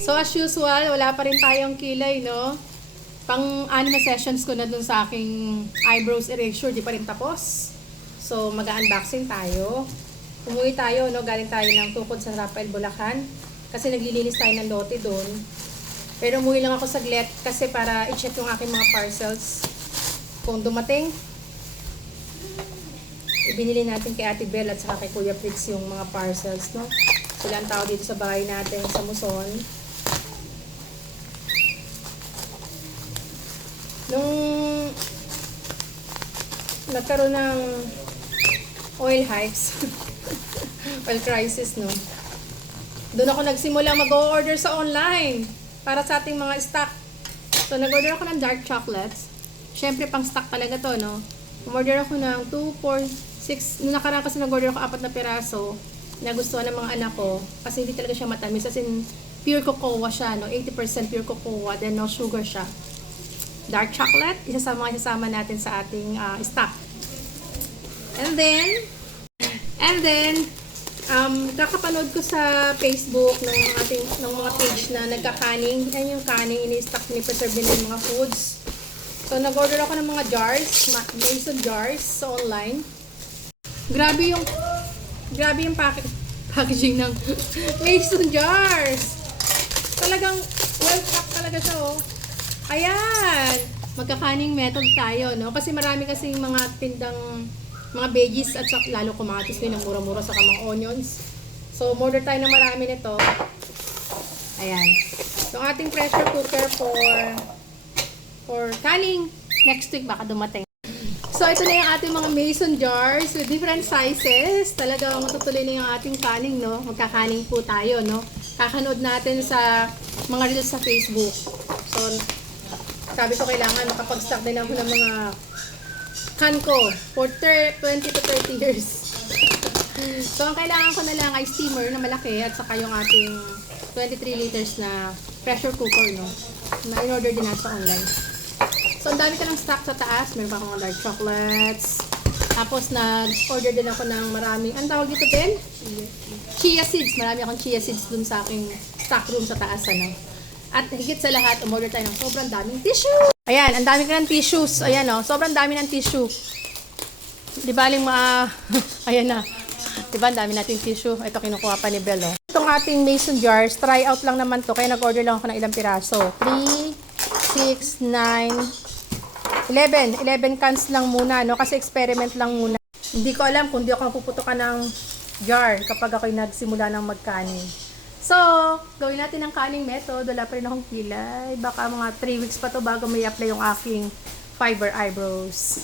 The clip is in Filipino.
So as usual, wala pa rin tayong kilay, no? Pang-anim na sessions ko na dun sa aking eyebrows erasure, di pa rin tapos. So mag-unboxing tayo. Umuwi tayo, no? Galing tayo ng tukod sa Rafael, Bulacan. Kasi naglilinis tayo ng lote dun. Pero umuwi lang ako saglit kasi para i-check yung aking mga parcels. Kung dumating, ibinili natin kay Ate Belle at saka kay Kuya Fritz yung mga parcels, no? Sila ang tao dito sa bahay natin sa Muson. Nung nagkaroon ng oil hikes, oil crisis, no? Doon ako nagsimulang mag-order sa online para sa ating mga stock. So, nag-order ako ng dark chocolates. Siyempre, pang stock talaga to, no? Umorder ako ng 2, 4, 6. Noong nakaraan kasi nag-order ako 4 na piraso. Nagustuhan ng mga anak ko. Kasi hindi talaga siya matamis. As in, pure cocoa siya, no? 80% pure cocoa, then no sugar siya. Dark chocolate, isa sa mga isasama natin sa ating stock. And then, kakapanood ko sa Facebook ng mga page na nagkakaning. Yan yung kaning, ini-stock ni preserve nila yung mga foods. So, nag-order ako ng mga jars, mason jars sa online. Grabe yung packaging ng mason jars. Talagang well-packed talaga siya, oh. Ayan! Magkakaning method tayo, no? Kasi marami kasing mga tindang mga veggies at lalo kamatis din ang mura-mura sa mga onions. So, order tayo ng marami nito. Ayan. Yung ating pressure cooker for canning. Next week baka dumating. So, ito na yung ating mga mason jars with different sizes. Talagang matutuloy na yung ating canning, no? Magkakaning po tayo, no? Kakanood natin sa mga reels sa Facebook. So, sabi ko kailangan makapag-stock din ako ng mga can ko for 20 to 30 years. So, ang kailangan ko na lang ay steamer na malaki at saka yung ating 23 liters na pressure cooker, no? Na in-order din natin sa online. So, ang dami ka ng stock sa taas. Meron pa akong dark chocolates. Tapos, nag-order din ako ng maraming, ang tawag dito din? Chia seeds. Marami akong chia seeds dun sa aking stock room sa taas, ano? At higit sa lahat, umorder tayo ng sobrang daming tissue. Ayan, ang dami ko ng tissues. Ayan, oh, sobrang dami ng tissue. Di ba aling ayan na. Di ba, ang dami nating tissue. Ito, kinukuha pa ni Belle, oh. Itong ating mason jars, try out lang naman to. Kaya nag-order lang ako ng ilang piraso. 3, 6, 9, 11. 11 cans lang muna, no? Kasi experiment lang muna. Hindi ko alam kung di ako mapuputokan ng jar kapag ako'y nagsimula ng magkanin. So, gawin natin ang canning method. Wala pa rin akong kilay. Baka mga 3 weeks pa to bago may apply yung aking fiber eyebrows.